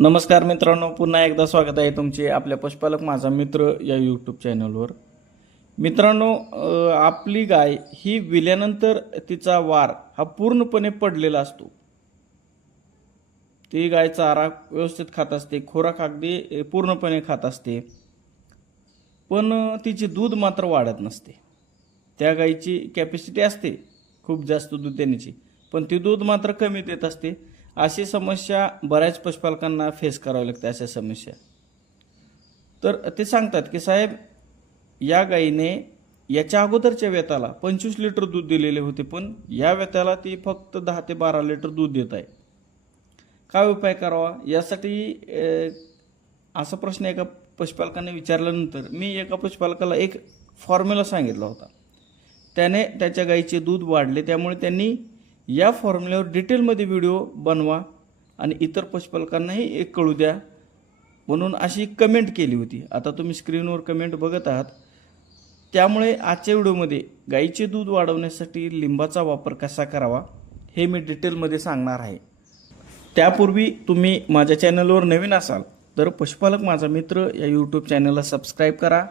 नमस्कार मित्रांनो पुन्हा एकदा स्वागत आहे तुमचे आपल्या पशुपालक माझा मित्र या यूट्यूब चॅनलवर मित्रांनो आपली गाय ही विल्यानंतर तिचा वार हा पूर्णपणे पडलेला असतो. ती गाय चारा व्यवस्थित खात असते खोराक अगदी पूर्णपणे खात असते. पण तिचे दूध मात्र वाढत नसते. त्या गायीची कॅपॅसिटी असते खूप जास्त दूध देण्याची. पण ती दूध मात्र कमी देत असते. अशी समस्या बऱ्याच पशुपालकांना फेस करावी लागते अशा समस्या. तर ते सांगतात की साहेब या गाईने याच्या अगोदरच्या वेताला पंचवीस लिटर दूध दिलेले होते पण या वेताला ती फक्त दहा ते बारा लिटर दूध देत आहे. काय उपाय करावा? यासाठी असा प्रश्न एका पशुपालकाने विचारल्यानंतर मी एका पशुपालकाला एक फॉर्म्युला सांगितला होता. त्याने त्याच्या गाईचे दूध वाढले त्यामुळे त्यांनी या फॉर्म्युल्यावर डिटेलमध्ये व्हिडिओ बनवा आणि इतर पशुपालकांनाही एक कळू द्या. म्हणून अशी कमेंट केली होती. आता तुम्ही स्क्रीनवर कमेंट बघत आहात. त्यामुळे आजच्या व्हिडिओमध्ये गाईचे दूध वाढवण्यासाठी लिंबाचा वापर कसा करावा हे मी डिटेलमध्ये सांगणार आहे. त्यापूर्वी तुम्ही माझ्या चॅनलवर नवीन असाल तर पशुपालक माझा मित्र या यूट्यूब चॅनलला सबस्क्राईब करा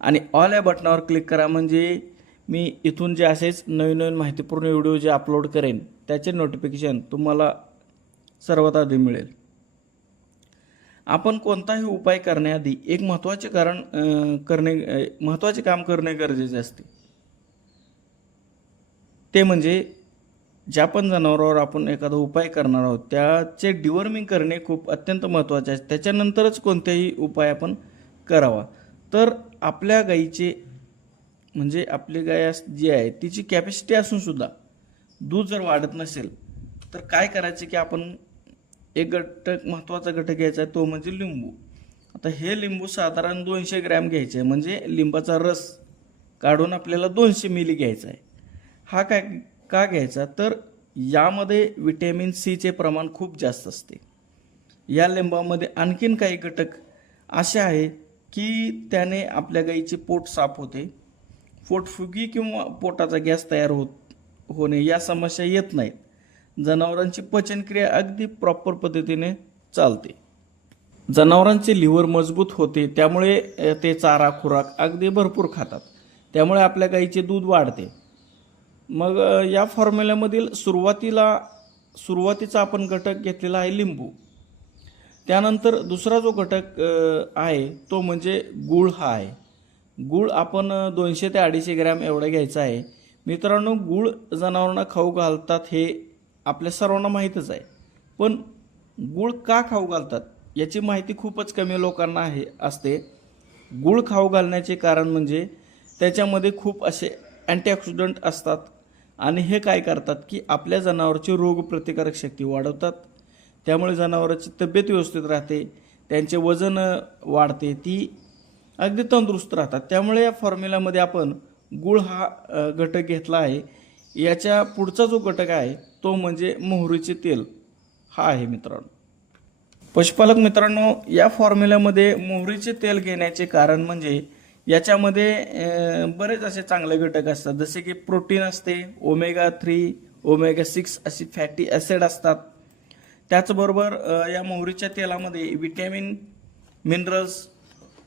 आणि ऑल या बटनावर क्लिक करा. म्हणजे मी इथून जे असेच नवीन नवीन माहितीपूर्ण व्हिडिओ जे अपलोड करेन त्याचे नोटिफिकेशन तुम्हाला सर्वात आधी मिळेल. आपण कोणताही उपाय करण्याआधी एक महत्त्वाचे कारण करणे महत्त्वाचे काम करणे गरजेचे असते. ते म्हणजे ज्या पण जनावरावर आपण एखादा उपाय करणार आहोत त्याचे डिवर्मिंग करणे खूप अत्यंत महत्त्वाचे आहे. त्याच्यानंतरच कोणतेही उपाय आपण करावा. तर आपल्या गाईचे म्हणजे आपली गाय जी आहे तिची कॅपॅसिटी असून सुद्धा दूध जर वाढत नसेल तर काय करायचे की आपण एक घटक महत्त्वाचा घटक घ्यायचा आहे तो म्हणजे लिंबू. आता हे लिंबू साधारण दोनशे ग्रॅम घ्यायचे आहे म्हणजे लिंबाचा रस काढून आपल्याला दोनशे मिली घ्यायचा आहे. हा काय का घ्यायचा? तर यामध्ये विटॅमिन सीचे प्रमाण खूप जास्त असते. या लिंबामध्ये आणखीन काही घटक असे आहे की त्याने आपल्या गाईचे पोट साफ होते पोटफुगी किंवा पोटाचा गॅस तयार होत होणे या समस्या येत नाहीत. जनावरांची पचनक्रिया अगदी प्रॉपर पद्धतीने चालते. जनावरांचे लिव्हर मजबूत होते त्यामुळे ते चारा खुराक अगदी भरपूर खातात. त्यामुळे आपल्या गाईचे दूध वाढते. मग या फॉर्म्युल्यामधील सुरुवातीला सुरुवातीचा आपण घटक घेतलेला आहे लिंबू. त्यानंतर दुसरा जो घटक आहे तो म्हणजे गुळ हा आहे. गूळ आपण दोनशे ते अडीचशे ग्रॅम एवढं घ्यायचा आहे. मित्रांनो गूळ जनावरांना खाऊ घालतात हे आपल्या सर्वांना माहीतच आहे. पण गूळ का खाऊ घालतात याची माहिती खूपच कमी लोकांना आहे असते. गूळ खाऊ घालण्याचे कारण म्हणजे त्याच्यामध्ये खूप असे अँटीऑक्सिडंट असतात आणि हे काय करतात की आपल्या जनावरची रोगप्रतिकारक शक्ती वाढवतात. त्यामुळे जनावरांची तब्येत व्यवस्थित राहते त्यांचे वजन वाढते. ती अगदी तंदुरुस्त राहतात. त्यामुळे या फॉर्म्युल्यामध्ये आपण गुळ हा घटक घेतला आहे. याच्या पुढचा जो घटक आहे तो म्हणजे मोहरीचे तेल. हा आहे मित्रांनो. पशुपालक मित्रांनो या फॉर्म्युल्यामध्ये मोहरीचे तेल घेण्याचे कारण म्हणजे याच्यामध्ये बरेच असे चांगले घटक असतात. जसे की प्रोटीन असते ओमेगा थ्री ओमेगा सिक्स अशी फॅटी ॲसिड असतात. त्याचबरोबर या मोहरीच्या तेलामध्ये विटॅमिन मिनरल्स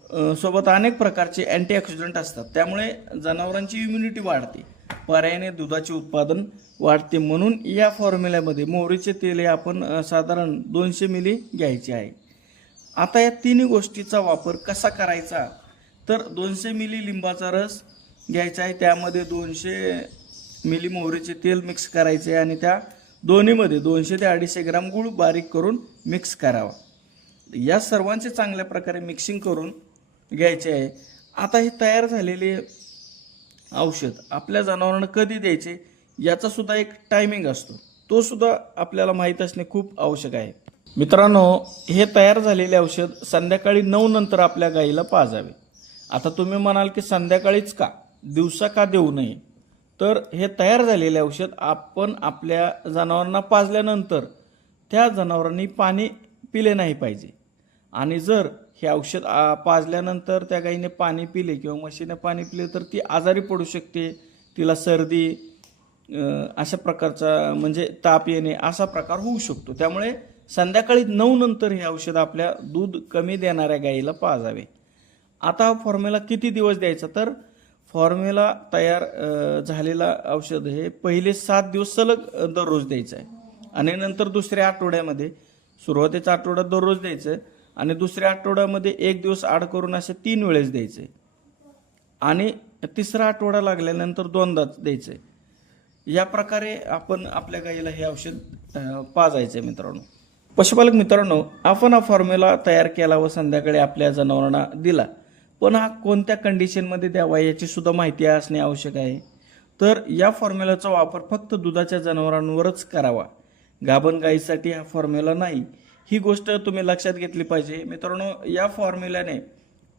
सोबत अनेक प्रकारचे अँटीऑक्सिडंट असतात. त्यामुळे जनावरांची इम्युनिटी वाढते. पर्यायाने दुधाचे उत्पादन वाढते म्हणून या फॉर्म्युल्यामध्ये मोहरीचे तेल हे आपण साधारण दोनशे मिली घ्यायचे आहे. आता या तिन्ही गोष्टीचा वापर कसा करायचा? तर दोनशे मिली लिंबाचा रस घ्यायचा आहे. त्यामध्ये दोनशे मिली मोहरीचे तेल मिक्स करायचे आणि त्या दोन्हीमध्ये दोनशे ते अडीचशे ग्राम गूळ बारीक करून मिक्स करावा. या सर्वांचे चांगल्या प्रकारे मिक्सिंग करून घ्यायचे आहे. आता हे तयार झालेले औषध आपल्या जनावरांना कधी द्यायचे याचासुद्धा एक टायमिंग असतो. तो सुद्धा आपल्याला माहीत असणे खूप आवश्यक आहे. मित्रांनो हे तयार झालेले औषध संध्याकाळी नऊ नंतर आपल्या गाईला पाजावे. आता तुम्ही म्हणाल की संध्याकाळीच का? दिवसा का देऊ नये? तर हे तयार झालेले औषध आपण आपल्या जनावरांना पाजल्यानंतर त्या जनावरांनी पाणी पिले नाही पाहिजे. आणि जर हे औषध आ, पाजल्यानंतर त्या गाईने पाणी पिले किंवा म्हशीने पाणी पिले तर ती आजारी पडू शकते. तिला सर्दी अशा प्रकारचा म्हणजे ताप येणे असा प्रकार होऊ शकतो. त्यामुळे संध्याकाळी नऊ नंतर हे औषध आपल्या दूध कमी देणाऱ्या गाईला पाजावे. आता हा फॉर्म्युला किती दिवस द्यायचा? तर फॉर्म्युला तयार झालेला औषध हे पहिले सात दिवस सलग दररोज द्यायचं आहे. आणि नंतर दुसऱ्या आठवड्यामध्ये सुरुवातीच्या आठवड्यात दररोज द्यायचं आणि दुसऱ्या आठवड्यामध्ये एक दिवस आड करून असे तीन वेळेस द्यायचे. आणि तिसरा आठवडा लागल्यानंतर दोनदाच द्यायचं. आहे या प्रकारे आपण आपल्या गाईला हे औषध पाजायचे आहे मित्रांनो. पशुपालक मित्रांनो आपण हा फॉर्म्युला तयार केला व संध्याकाळी आपल्या जनावरांना दिला. पण हा कोणत्या कंडिशनमध्ये द्यावा याची सुद्धा माहिती असणे आवश्यक आहे. तर या फॉर्म्युलाचा वापर फक्त दुधाच्या जनावरांवरच करावा. गाभण गाईसाठी हा फॉर्म्युला नाही. ही गोष्ट तुम्ही लक्षात घेतली पाहिजे. मित्रांनो या फॉर्म्युल्याने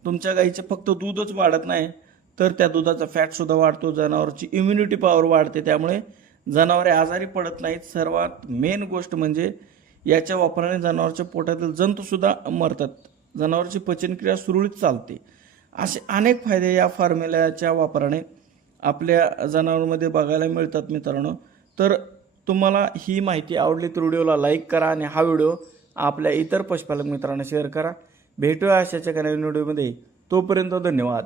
तुमच्या गाईचे फक्त दूधच वाढत नाही तर त्या दुधाचा फॅटसुद्धा वाढतो जनावरची इम्युनिटी पॉवर वाढते. त्यामुळे जनावरे आजारी पडत नाहीत. सर्वात मेन गोष्ट म्हणजे याच्या वापराने जनावरच्या पोटातील जंतूसुद्धा मरतात. जनावरची पचनक्रिया सुरळीत चालते. असे अनेक फायदे या फॉर्म्युल्याच्या वापराने आपल्या जनावरांमध्ये बघायला मिळतात मित्रांनो. तर तुम्हाला ही माहिती आवडली तर व्हिडिओला लाईक करा आणि हा व्हिडिओ आपल्या इतर पशुपालक मित्रांना शेअर करा. भेटूया अशाच्या काही नवीन व्हिडिओमध्ये तोपर्यंत धन्यवाद.